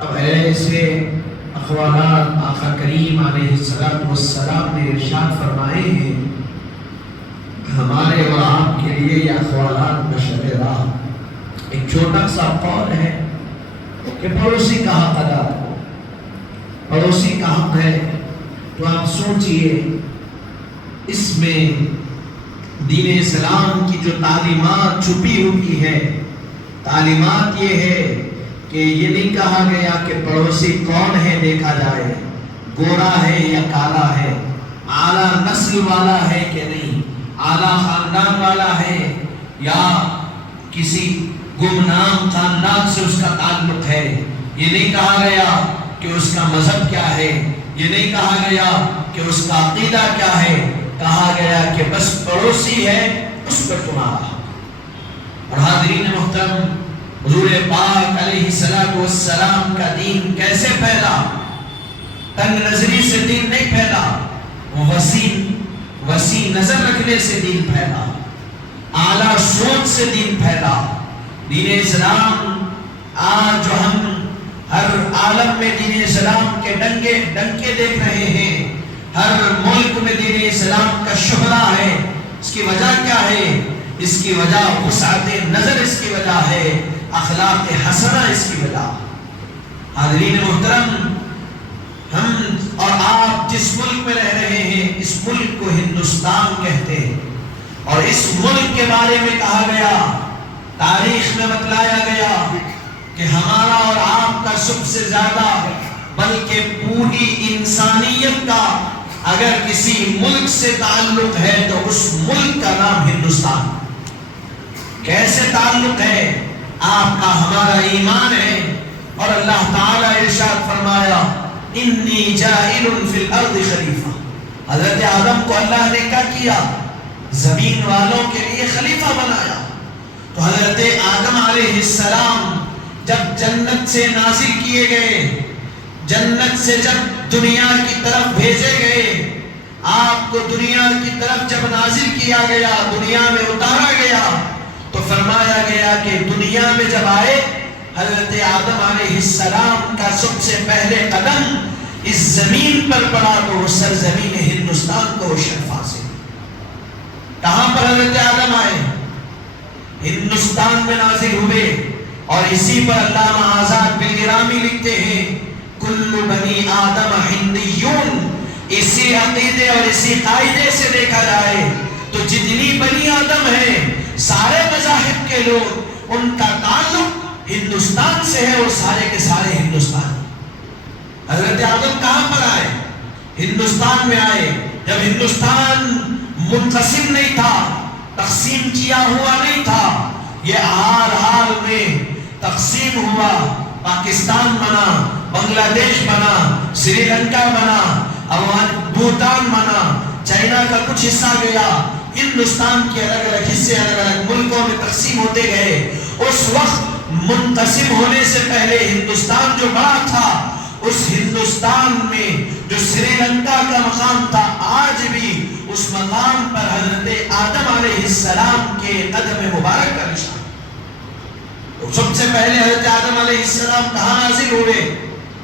اب ایسے اقوالات آقا کریم علیہ السلام نے ارشاد فرمائے ہیں، ہمارے اور آپ کے لیے یہ اقوالات بشر راہ۔ ایک چھوٹا سا قول ہے کہ پڑوسی کا حق ادا کرو، پڑوسی کا حق ہے، تو آپ سوچئے اس میں دین اسلام کی جو تعلیمات چھپی ہوئی ہے، تعلیمات یہ ہے کہ یہ نہیں کہا گیا کہ پڑوسی کون ہے دیکھا جائے، گورا ہے یا کالا ہے، اعلیٰ نسل والا ہے کہ نہیں، اعلیٰ خاندان والا ہے یا کسی گمنام خاندان سے اس کا تعلق ہے۔ یہ نہیں کہا گیا کہ اس کا مذہب کیا ہے، یہ نہیں کہا گیا کہ اس کا عقیدہ کیا ہے، کہا گیا کہ بس پڑوسی ہے اس پر تمہارا۔ اور حاضرین محترم، حضور پاک علیہ السلام کا دین کیسے پھیلا؟ تنگ نظری سے دین نہیں پھیلا، وسیع نظر رکھنے سے دین پھیلا، اعلیٰ سوچ سے دین پھیلا۔ دین اسلام آج جو ہم ہر عالم میں دین اسلام کے ڈنکے دیکھ رہے ہیں، ہر ملک میں دین اسلام کا شہرہ ہے، اس کی وجہ کیا ہے؟ اس کی وجہ وسعت نظر، اس کی وجہ ہے اخلاق حسنہ، اس کی وجہ۔ حاضرین محترم، ہم اور آپ جس ملک میں رہ رہے ہیں، اس ملک کو ہندوستان کہتے ہیں، اور اس ملک کے بارے میں کہا گیا، تاریخ میں بتلایا گیا کہ ہمارا اور آپ کا سب سے زیادہ، بلکہ پوری انسانیت کا اگر کسی ملک سے تعلق ہے تو اس ملک کا نام ہندوستان۔ کیسے تعلق ہے؟ آپ کا ہمارا ایمان ہے، اور اللہ تعالیٰ ارشاد فرمایا انی جاعل فی الارض خلیفہ۔ حضرت آدم کو اللہ نے کیا کیا؟ زمین والوں کے لیے خلیفہ بنایا۔ تو حضرت آدم علیہ السلام جب جنت سے نازل کیے گئے، جنت سے جب دنیا کی طرف بھیجے گئے، آپ کو دنیا کی طرف جب نازل کیا گیا، دنیا میں اتارا گیا، تو فرمایا گیا کہ دنیا میں جب آئے، حضرت آدم علیہ السلام کا سب سے پہلے قدم اس زمین پر پڑا تو وہ سرزمین ہندوستان کو شرف حاصل۔ کہاں پر حضرت آدم آئے؟ ہندوستان میں نازل ہوئے، اور اسی پر علامہ آزاد بالگرامی لکھتے ہیں کل بنی آدم ہندیون۔ اسی عقیدے اور اسی قاعدے سے دیکھا جائے تو جتنی بنی آدم ہیں، سارے مذاہب کے لوگ، ان کا تعلق ہندوستان سے ہے، وہ سارے کے سارے ہندوستان۔ حضرت آدم کہاں پر آئے؟ ہندوستان میں آئے۔ جب ہندوستان منقسم نہیں تھا، تقسیم کیا ہوا نہیں تھا، یہ حال حال میں تقسیم ہوا، پاکستان بنا، بنگلہ دیش بنا، سری لنکا بنا، بھوٹان بنا، چائنا کا کچھ حصہ گیا، ہندوستان کے الگ الگ حصے الگ الگ ملکوں میں تقسیم ہوتے گئے۔ اس وقت منقسم ہونے سے پہلے ہندوستان جو بڑا تھا، اس ہندوستان میں جو سری لنکا کا مقام تھا، آج بھی اس مقام پر حضرت آدم علیہ السلام کے قدم مبارک کا نشان۔ تو سب سے پہلے حضرت آدم علیہ السلام کہاں نازل ہوئے؟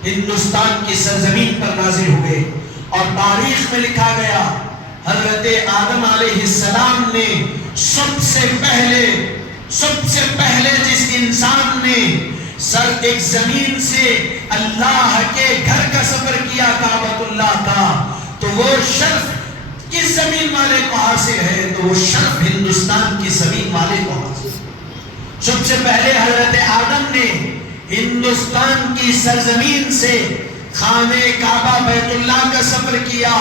ہندوستان کی سرزمین پر نازل ہوئے، اور تاریخ میں لکھا گیا حضرت آدم علیہ السلام نے سب سے پہلے جس انسان نے ایک زمین سے اللہ کے گھر کا سفر کیا، کعبۃ اللہ کا، تو وہ شرف کس زمین والے کو حاصل ہے؟ تو وہ شرف ہندوستان کی زمین والے کو حاصل۔ سب سے پہلے حضرت آدم نے ہندوستان کی سرزمین سے خانہ کعبہ بیت اللہ کا سفر کیا،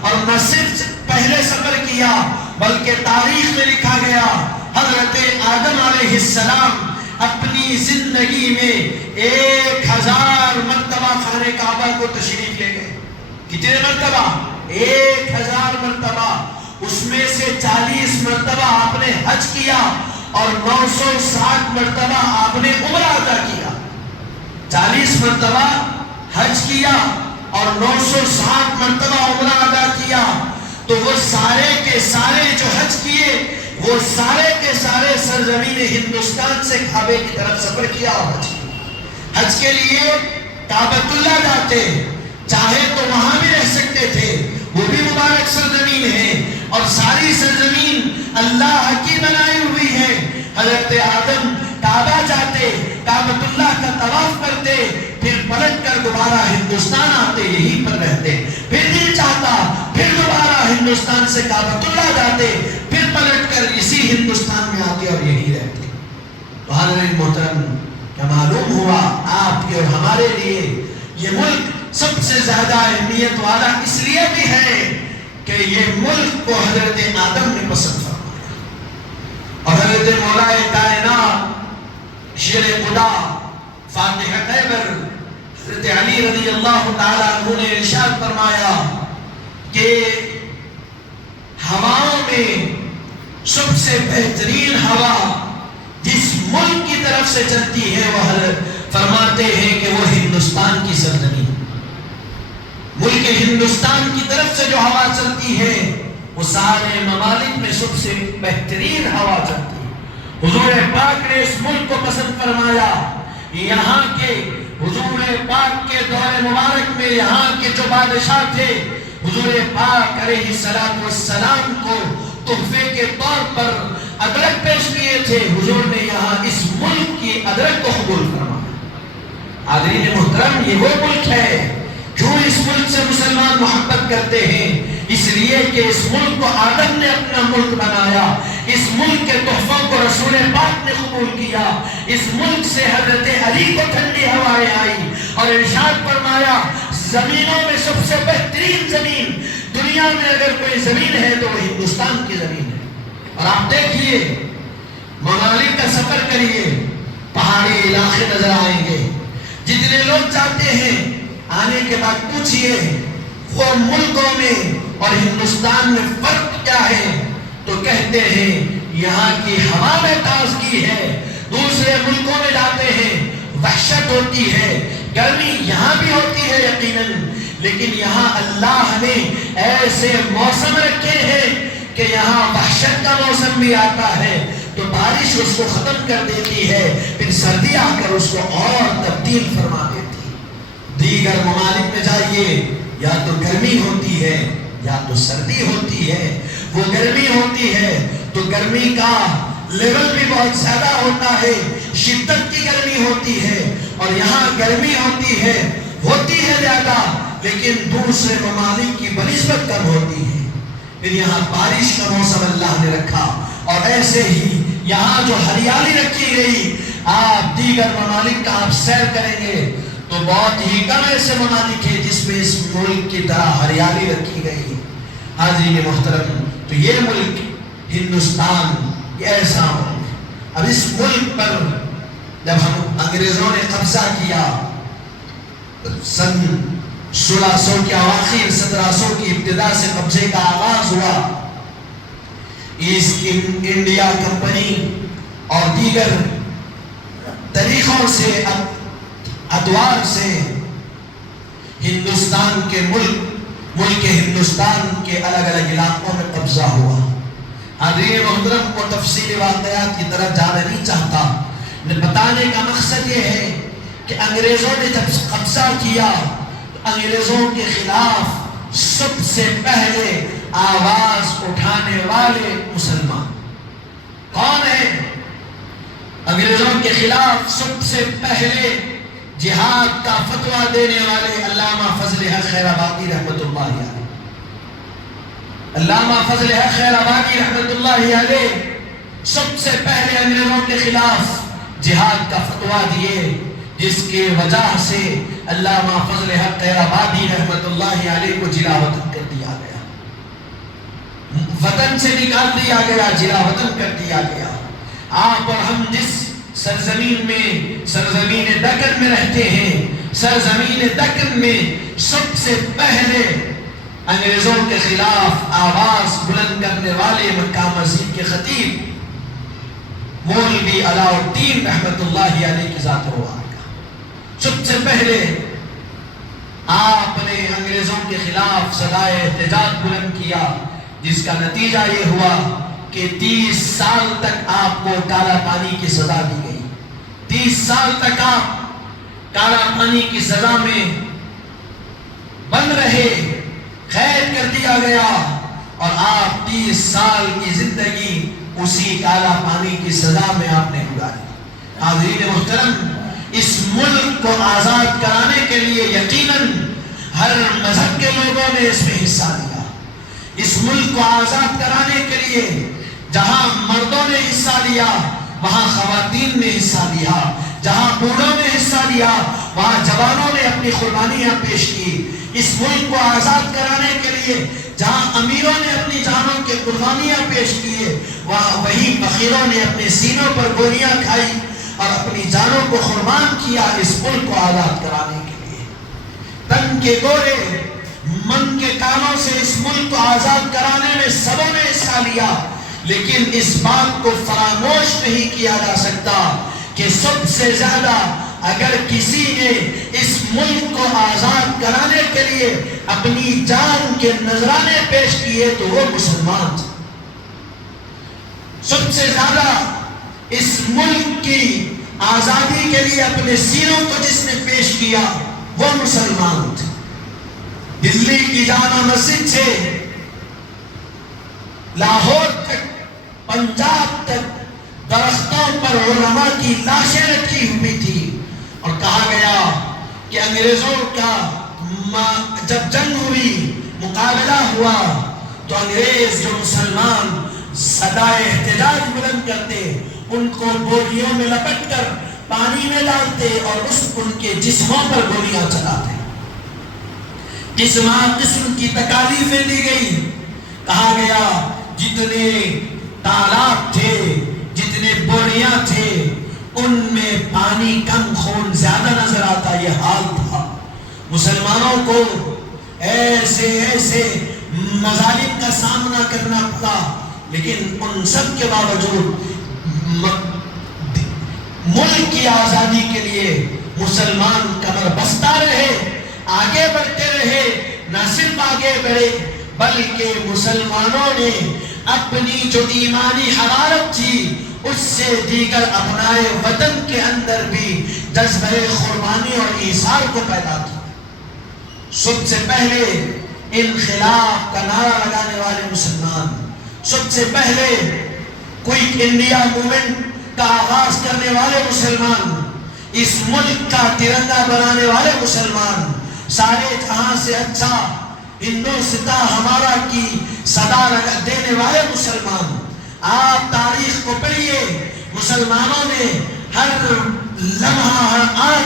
اور نہ صرف پہلے سفر کیا بلکہ تاریخ میں لکھا گیا حضرت آدم علیہ السلام اپنی زندگی میں 1000 مرتبہ خانہ کعبہ کو تشریف لے گئے۔ کتنے مرتبہ؟ 1000 مرتبہ۔ اس میں سے 40 مرتبہ آپ نے حج کیا، اور 960 مرتبہ آپ نے عمرہ ادا کیا۔ 40 مرتبہ حج کیا اور 960 مرتبہ عمرہ ادا کیا۔ تو وہ سارے کے سارے جو حج کیے، وہ سارے کے سارے سرزمین ہندوستان سے کعبے کی طرف سفر کیا اور حج کیا۔ حج کے لیے کعبۃ اللہ جاتے، چاہے تو وہاں بھی رہ سکتے تھے، وہ بھی مبارک سرزمین ہے، اور ساری سرزمین اللہ کی بنائی ہوئی ہے۔ حضرت آدم کعبہ جاتے، کعبۃ اللہ کا طواف کرتے، پھر پلٹ کر دوبارہ ہندوستان آتے، یہیں پر رہتے، پھر دل چاہتا پھر دوبارہ ہندوستان سے کعبۃ اللہ جاتے، پھر پلٹ کر اسی ہندوستان میں آتے اور یہیں رہتے۔ تو حضرت محترم، کیا معلوم ہوا آپ کے اور ہمارے لیے یہ ملک سب سے زیادہ اہمیت والا اس لیے بھی ہے کہ یہ ملک کو حضرت آدم نے پسند فرمایا، اور حضرت مولا کائنات شیر خدا فاتح خیبر حضرت علی رضی اللہ تعالیٰ عنہ نے ارشاد فرمایا کہ ہواؤں میں سب سے بہترین ہوا جس ملک کی طرف سے چلتی ہے وہ فرماتے ہیں کہ وہ ہندوستان کی سرزمین، ملک ہندوستان کی طرف سے جو ہوا چلتی ہے وہ سارے ممالک میں سب سے بہترین ہوا چلتی ہے۔ حضور پاک نے اس ملک کو پسند فرمایا، یہاں کے حضور پاک کے دور مبارک میں یہاں کے جو بادشاہ تھے، حضور پاک علیہ السلام کو تحفے کے طور پر ادرک پیش کیے تھے، حضور نے یہاں اس ملک کی ادرک کو قبول فرمایا۔ حاضرین محترم، یہ وہ ملک ہے، کیوں اس ملک سے مسلمان محبت کرتے ہیں؟ اس لیے کہ اس ملک کو آدم نے اپنا ملک بنایا، اس ملک کے تحفوں کو رسول پاک نے قبول کیا، اس ملک سے حضرت علی کو ٹھنڈی ہوائیں آئی اور ارشاد فرمایا زمینوں میں سب سے بہترین زمین دنیا میں اگر کوئی زمین ہے تو وہ ہندوستان کی زمین ہے۔ اور آپ دیکھیے، ممالک کا سفر کریے، پہاڑی علاقے نظر آئیں گے، جتنے لوگ جاتے ہیں آنے کے بعد پوچھئے وہ ملکوں میں اور ہندوستان میں فرق کیا ہے، تو کہتے ہیں یہاں کی ہوا میں تازگی ہے، دوسرے ملکوں میں جاتے ہیں وحشت ہوتی ہے، گرمی یہاں بھی ہوتی ہے یقیناً، لیکن یہاں اللہ نے ایسے موسم رکھے ہیں کہ یہاں وحشت کا موسم بھی آتا ہے تو بارش اس کو ختم کر دیتی ہے، پھر سردی آ کر اس کو اور تبدیل فرما دیتی ہے۔ دیگر ممالک میں جائیے، یا تو گرمی ہوتی ہے یا تو سردی ہوتی ہے، وہ گرمی ہوتی ہے تو گرمی کا لیول بھی بہت زیادہ ہوتا ہے، شدت کی گرمی ہوتی ہے، اور یہاں گرمی ہوتی ہے زیادہ لیکن دوسرے ممالک کی بنسبت کم ہوتی ہے۔ پھر یہاں بارش کا موسم اللہ نے رکھا، اور ایسے ہی یہاں جو ہریالی رکھی گئی، آپ دیگر ممالک کا آپ سیر کریں گے تو بہت ہی کم ایسے ممالک ہیں جس میں اس ملک کی طرح ہریالی رکھی گئی۔ حاضرین محترم، تو یہ ملک ہندوستان یہ ایسا ملک، اب اس ملک پر جب ہم انگریزوں نے قبضہ کیا سن 1600 کے اواخر 1700 کی ابتدا سے قبضے کا آغاز ہوا، ایسٹ انڈیا کمپنی اور دیگر طریقوں سے ادوار سے ہندوستان کے ملک ہندوستان کے الگ الگ علاقوں میں قبضہ ہوا۔ حاضرین محترم، کو تفصیل واقعات کی طرف جانا نہیں چاہتا، بتانے کا مقصد یہ ہے کہ انگریزوں نے جب قبضہ کیا تو انگریزوں کے خلاف سب سے پہلے آواز اٹھانے والے مسلمان کون ہیں؟ انگریزوں کے خلاف سب سے پہلے جہاد کا فتویٰ دینے والے علامہ فضل حق خیر آبادی رحمت اللہ علیہ، علامہ فضل حق خیر آبادی رحمت اللہ علیہ سب سے پہلے انگریزوں کے خلاف جہاد کا فتویٰ دیے، جس کی وجہ سے علامہ فضل حق خیر آبادی رحمت اللہ علیہ کو جلا وطن کر دیا گیا، وطن سے نکال دیا گیا، جلا وطن کر دیا گیا۔ آپ اور ہم جس سرزمین دکن میں رہتے ہیں، سرزمین دکن میں سب سے پہلے انگریزوں کے خلاف آواز بلند کرنے والے مکہ مسجد کے خطیب مولوی علاء الدین رحمت اللہ علیہ کی ذات روا کا سب سے پہلے آپ نے انگریزوں کے خلاف صدائے احتجاج بلند کیا، جس کا نتیجہ یہ ہوا کہ 30 سال تک آپ کو کالا پانی کی سزا دی گئی، 30 سال تک آپ کالا پانی کی سزا میں بند رہے، قید کر دیا گیا، اور آپ 30 سال کی زندگی اسی کالا پانی کی سزا میں آپ نے گزاری۔ حاضرین محترم، اس ملک کو آزاد کرانے کے لیے یقیناً ہر مذہب کے لوگوں نے اس میں حصہ لیا۔ اس ملک کو آزاد کرانے کے لیے جہاں مردوں نے حصہ لیا وہاں خواتین نے حصہ لیا، جہاں بوڑھوں نے حصہ لیا وہاں جوانوں نے اپنی قربانیاں پیش کی۔ اس ملک کو آزاد کرانے کے لیے جہاں امیروں نے اپنی جانوں کے قربانیاں پیش کیے وہاں وہی فقیروں نے اپنے سینوں پر گولیاں کھائی اور اپنی جانوں کو قربان کیا اس ملک کو آزاد کرانے کے لیے۔ تن کے گورے من کے کانوں سے اس ملک کو آزاد کرانے میں سبوں نے حصہ لیا، لیکن اس بات کو فراموش نہیں کیا جا سکتا کہ سب سے زیادہ اگر کسی نے اس ملک کو آزاد کرانے کے لیے اپنی جان کے نذرانے پیش کیے تو وہ مسلمان تھے۔ سب سے زیادہ اس ملک کی آزادی کے لیے اپنے سینوں کو جس نے پیش کیا وہ مسلمان تھے۔ دلی کی جامع مسجد سے لاہور تک، پنجاب تک درختوں پر علماء کی لاشیں رکھی ہوئی تھی، اور کہا گیا کہ انگریزوں کا جب جنگ ہوئی، مقابلہ ہوا، تو انگریز جو مسلمان صدائے احتجاج بلند کرتے ان کو بوریوں میں لپٹ کر پانی میں ڈالتے اور ان کے جسموں پر گولیاں چلاتے۔ قسم کی تکالیفیں دی گئی، کہا گیا جتنے تالاب تھے، جتنے بوریاں تھے، ان میں پانی کم خون زیادہ نظر آتا، یہ حال تھا۔ مسلمانوں کو ایسے ایسے مظالم کا سامنا کرنا پڑا، لیکن ان سب کے باوجود ملک کی آزادی کے لیے مسلمان کمر بستہ رہے، آگے بڑھتے رہے۔ نہ صرف آگے بڑھے بلکہ مسلمانوں نے اپنی جو ایمانی حرارت تھی اس سے دیگر اپنائے وطن کے اندر بھی جذبہ قربانی اور ایثار کو پیدا کیا۔ سب سے پہلے انقلاب کا نعرہ لگانے والے مسلمان، سب سے پہلے کوئک انڈیا موومنٹ کا آغاز کرنے والے مسلمان، اس ملک کا ترنگا بنانے والے مسلمان، سارے جہاں سے اچھا ہندوستاں ہمارا کی صدا دینے والے مسلمان۔ آپ تاریخ کو پڑھیے، مسلمانوں نے ہر لمحہ ہر آن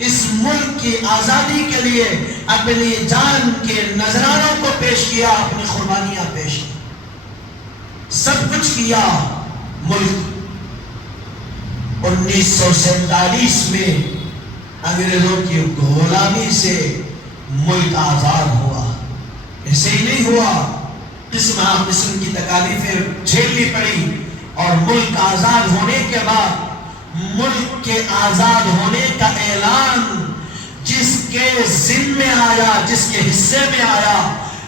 اس ملک کی آزادی کے لیے اپنی جان کے نذرانوں کو پیش کیا، اپنی قربانیاں پیش کی، سب کچھ کیا۔ ملک 1947 میں انگریزوں کی غلامی سے ملک آزاد ہوا۔ ایسے ہی نہیں ہوا، قسم کی تکالیفیں جھیلنی پڑی، اور ملک آزاد ہونے کے بعد ملک کے آزاد ہونے کا اعلان جس کے ذمے آیا، جس کے حصے میں آیا،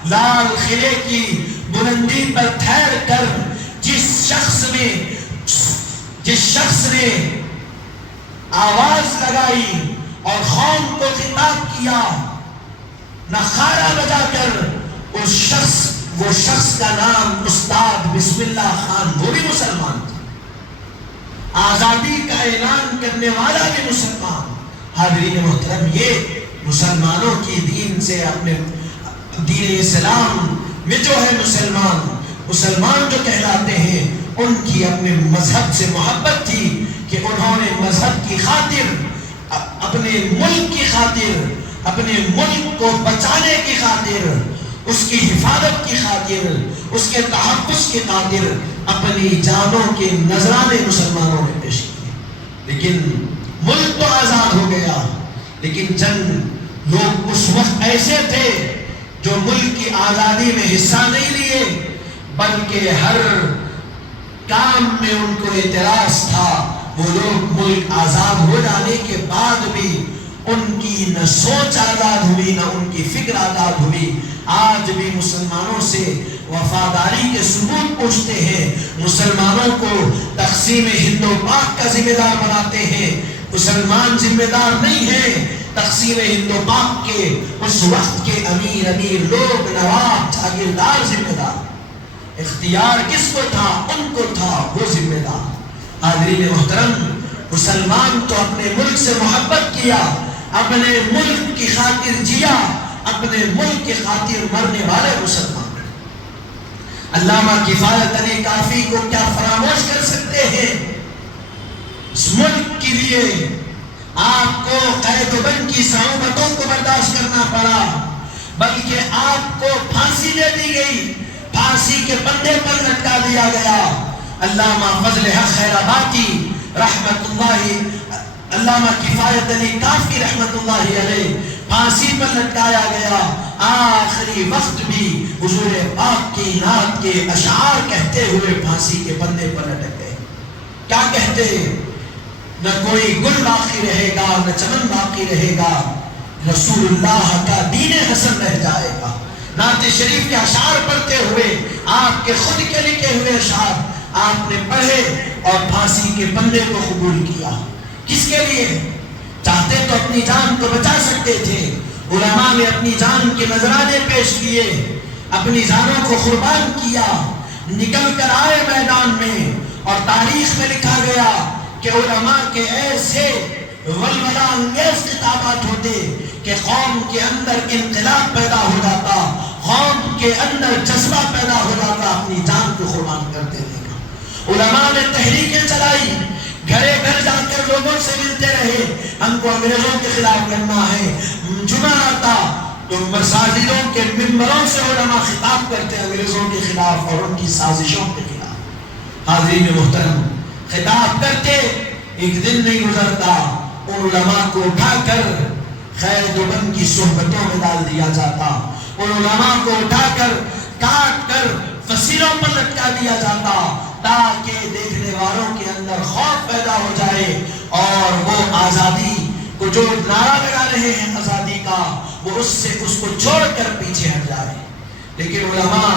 لال قلعے کی بلندی پر ٹھہر کر جس شخص نے آواز لگائی اور قوم کو خطاب کیا، نخارہ بجا کر وہ شخص کا نام استاد بسم اللہ خان، وہ بھی مسلمان تھا۔ آزادی کا اعلان کرنے والا بھی مسلمان۔ حاضرین محترم، یہ مسلمانوں کی دین سے، اپنے دین اسلام میں جو ہے مسلمان جو کہلاتے ہیں، ان کی اپنے مذہب سے محبت تھی کہ انہوں نے مذہب کی خاطر، اپنے ملک کی خاطر، اپنے ملک کو بچانے کی خاطر، اس کی حفاظت کی خاطر، اس کے تحفظ کی خاطر اپنی جانوں کے نذرانے مسلمانوں نے پیش کیے۔ لیکن ملک تو آزاد ہو گیا، لیکن چند لوگ اس وقت ایسے تھے جو ملک کی آزادی میں حصہ نہیں لیے، بلکہ ہر کام میں ان کو اعتراض تھا۔ وہ لوگ ملک آزاد ہو جانے کے بعد بھی ان کی نہ سوچ آزاد ہوئی، نہ ان کی فکر آزاد ہوئی۔ آج بھی مسلمانوں سے وفاداری کے ثبوت پوچھتے ہیں، مسلمانوں کو تقسیم ہند و پاک کا ذمہ دار بناتے ہیں، مسلمان ذمہ دار نہیں ہے تقسیم ہند و پاک کے اس وقت کے امیر لوگ، نواب، جاگیردار ذمہ دار۔ اختیار کس کو تھا؟ ان کو تھا، وہ ذمہ دار۔ حاضرین محترم، مسلمان تو اپنے ملک سے محبت کیا، اپنے ملک کی خاطر جیا، اپنے ملک کی خاطر مرنے والے مسلمان۔ علامہ کفایت علی کافی کو کیا فراموش کر سکتے ہیں؟ اس ملک کے لیے آپ کو قید و بند کی صعوبتوں کو برداشت کرنا پڑا، بلکہ آپ کو پھانسی دے دی گئی، پھانسی کے پندے پر لٹکا دیا گیا۔ علامہ فضل حق خیرآبادی رحمت اللہ، علامہ کفایت علی کافی رحمت اللہ علیہ پھانسی پر لٹکایا گیا۔ آخری وقت بھی حضور پاک کی نعت کے اشعار کہتے ہوئے پھانسی کے پندے پر لٹک گئے۔ کیا کہتے؟ نہ کوئی گل باقی رہے گا، نہ چمن باقی رہے گا، رسول اللہ کا دین حسن رہ جائے گا۔ نعت شریف کے اشعار پڑھتے ہوئے، آپ کے خود کے لکھے ہوئے اشعار آپ نے پڑھے اور پھانسی کے پندے کو قبول کیا۔ کس کے لیے؟ چاہتے تو اپنی جان کو بچا سکتے تھے، علماء نے اپنی جان کے نذرانے پیش کیے، اپنی جانوں کو قربان کیا، نکل کر آئے میدان میں، اور تاریخ میں لکھا گیا کہ علماء کے ایسے ولولہ انگیز خطابات ہوتے کہ قوم کے اندر انقلاب پیدا ہو جاتا، قوم کے اندر جذبہ پیدا ہو جاتا اپنی جان کو قربان کر دینے کا۔ علماء نے تحریکیں چلائی، گھرے گھر جا کر لوگوں سے ملتے رہے، ہم کو انگریزوں کے خلاف لڑنا ہے۔ جمعہ آتا تو مساجدوں کے ممبروں سے علماء خطاب کرتے انگریزوں کے خلاف اور ان کی سازشوں کے خلاف۔ حاضرین محترم، خطاب کرتے، ایک دن نہیں گزرتا ان علماء کو اٹھا کر قید و بند کی صحبتوں میں ڈال دیا جاتا، ان علماء کو اٹھا کر کاٹ کر فصیلوں پر لٹکا دیا جاتا، تاکہ دیکھنے والوں کے اندر خوف پیدا ہو جائے اور وہ آزادی کو جو نعرہ لگا رہے ہیں آزادی کا، وہ اس کو چھوڑ کر پیچھے ہٹ جائے۔ لیکن علماء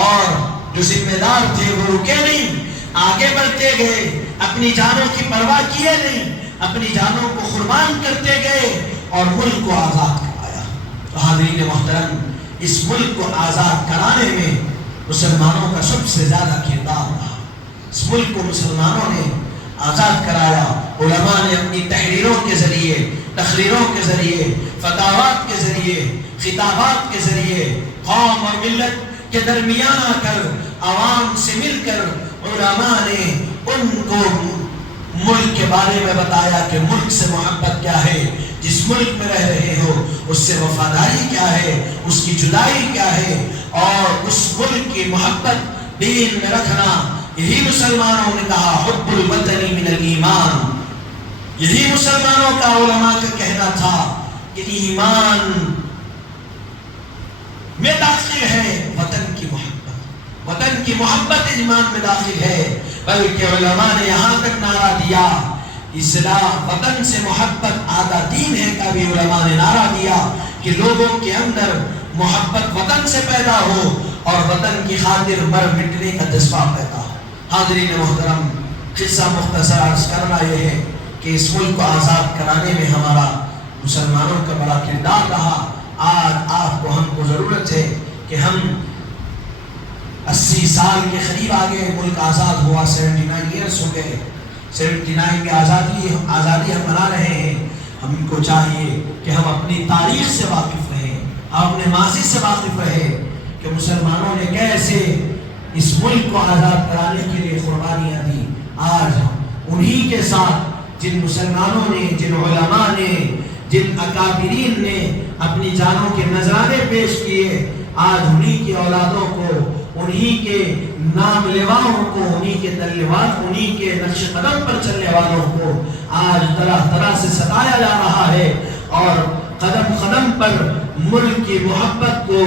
اور جو ذمہ دار تھے وہ رکے نہیں، آگے بڑھتے گئے، اپنی جانوں کی پرواہ کیے نہیں، اپنی جانوں کو قربان کرتے گئے اور ملک کو آزاد کرایا۔ تو حاضرین محترم، اس ملک کو آزاد کرانے میں مسلمانوں کا سب سے زیادہ کردار رہا۔ اس ملک کو مسلمانوں نے آزاد کرایا۔ علماء نے اپنی تحریروں کے ذریعے، تقریروں کے ذریعے، فتاوات کے ذریعے، خطابات کے ذریعے قوم اور ملت کے درمیان آ کر، عوام سے مل کر علماء نے ان کو ملک کے بارے میں بتایا کہ ملک سے محبت کیا ہے، جس ملک میں رہ رہے ہو اس سے وفاداری کیا ہے، اس کی جدائی کیا ہے، اور اس ملک کی محبت دین میں رکھنا۔ یہی مسلمانوں نے کہا حب الوطن من الایمان، یہی مسلمانوں کا علماء کا کہنا تھا کہ ایمان میں داخل ہے وطن کی محبت، وطن کی محبت ایمان میں داخل ہے۔ بلکہ علماء نے یہاں تک نعرہ دیا، اسلام وطن سے محبت آدھا دین ہے کا بھی علماء نے نعرہ دیا کہ لوگوں کے اندر محبت وطن سے پیدا ہو اور وطن کی خاطر مر مٹنے کا جذبہ پیدا ہو۔ حاضرین محترم، قصہ مختصر عرض کرنا یہ ہے کہ اس ملک کو آزاد کرانے میں ہمارا مسلمانوں کا بڑا کردار رہا۔ آج آپ کو ہم کو ضرورت ہے کہ ہم 80 سال کے قریب آگے ملک آزاد ہوا، 79 ایئرس ہو گئے، 79 کی آزادی ہم منا رہے ہیں۔ ہم کو چاہیے کہ ہم اپنی تاریخ سے واقف رہیں، ہم اپنے ماضی سے واقف رہیں کہ مسلمانوں نے کیسے اس ملک کو آزاد کرانے کے لیے قربانیاں دی۔ آج انہی کے ساتھ جن مسلمانوں نے، جن علماء نے، جن اکابرین نے اپنی جانوں کے نذرانے پیش کیے، آج انہی کی اولادوں کو، انہی کے نام لیواؤں کو، انہی کے انہی کے نقش قدم پر چلنے والوں کو آج طرح طرح سے ستایا جا رہا ہے، اور قدم قدم پر ملک کی محبت کو،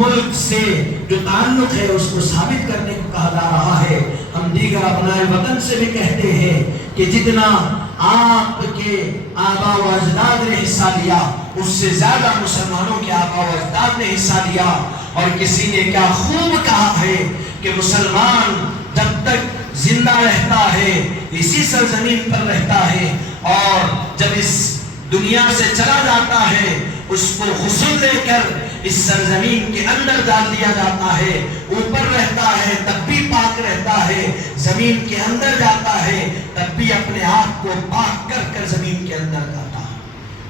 ملک سے جو تعلق ہے اس کو ثابت کرنے کو کہا جا رہا ہے۔ ہم دیگر ابنائے وطن سے بھی کہتے ہیں کہ جتنا آپ کے آباء و اجداد نے حصہ لیا، اس سے زیادہ مسلمانوں کے آباء و اجداد نے حصہ لیا۔ اور کسی نے کیا خوب کہا ہے کہ مسلمان جب تک زندہ رہتا ہے، اسی سرزمین پر رہتا ہے، اور جب اس دنیا سے چلا جاتا ہے اس کو غسل دے کر اس سرزمین کے اندر ڈال دیا جاتا ہے، اوپر رہتا ہے تب بھی پاک رہتا ہے، زمین کے اندر جاتا ہے تب بھی اپنے آپ کو پاک کر کر زمین کے اندر جاتا ہے۔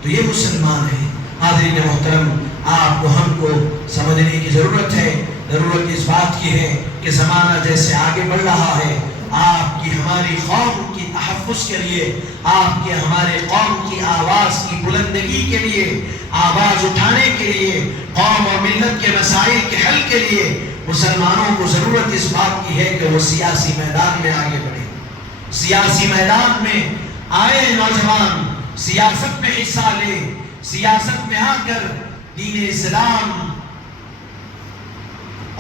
تو یہ مسلمان ہے۔ حاضرین محترم، آپ کو ہم کو سمجھنے کی ضرورت ہے، ضرورت اس بات کی ہے کہ زمانہ جیسے آگے بڑھ رہا ہے، آپ کی ہماری قوم کی تحفظ کے لیے، آپ کے ہمارے قوم کی آواز کی بلندگی کے لیے، آواز اٹھانے کے لیے، قوم اور ملت کے مسائل کے حل کے لیے مسلمانوں کو ضرورت اس بات کی ہے کہ وہ سیاسی میدان میں آگے بڑھیں، سیاسی میدان میں آئے، نوجوان سیاست میں حصہ لیں، سیاست میں آ کر دین اسلام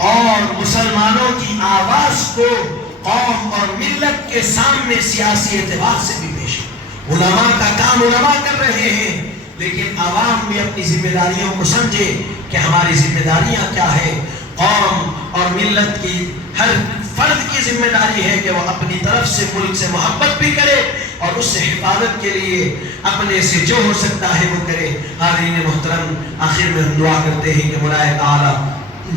اور مسلمانوں کی آواز کو قوم اور ملت کے سامنے سیاسی اعتبار سے بھی پیش ہے۔ علماء کا کام علماء کر رہے ہیں، لیکن عوام بھی اپنی ذمہ داریوں کو سمجھے کہ ہماری ذمہ داریاں کیا ہے۔ قوم اور ملت کی ہر فرد کی ذمہ داری ہے کہ وہ اپنی طرف سے ملک سے محبت بھی کرے اور اس سے حفاظت کے لیے اپنے سے جو ہو سکتا ہے وہ کرے۔ حاضرین محترم، آخر میں ہم دعا کرتے ہیں کہ مولا تعالیٰ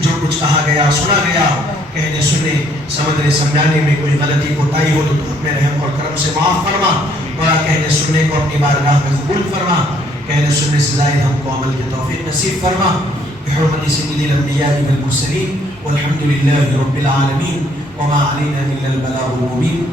جو کچھ کہا گیا سنا گیا، کہنے سنے سمجھنے سمجھانے میں کوئی غلطی کوتاہی ہو تو اپنے رحم اور کرم سے معاف فرما۔ مولا کہنے سننے کو اپنی بارگاہ میں قبول فرما، کہنے سننے سے زائد ہم کو عمل کی توفیق نصیب فرما، بحرمت سید الانبیاء والمرسلین والحمد للہ رب العالمین وما علینا الا البلاغ المبین۔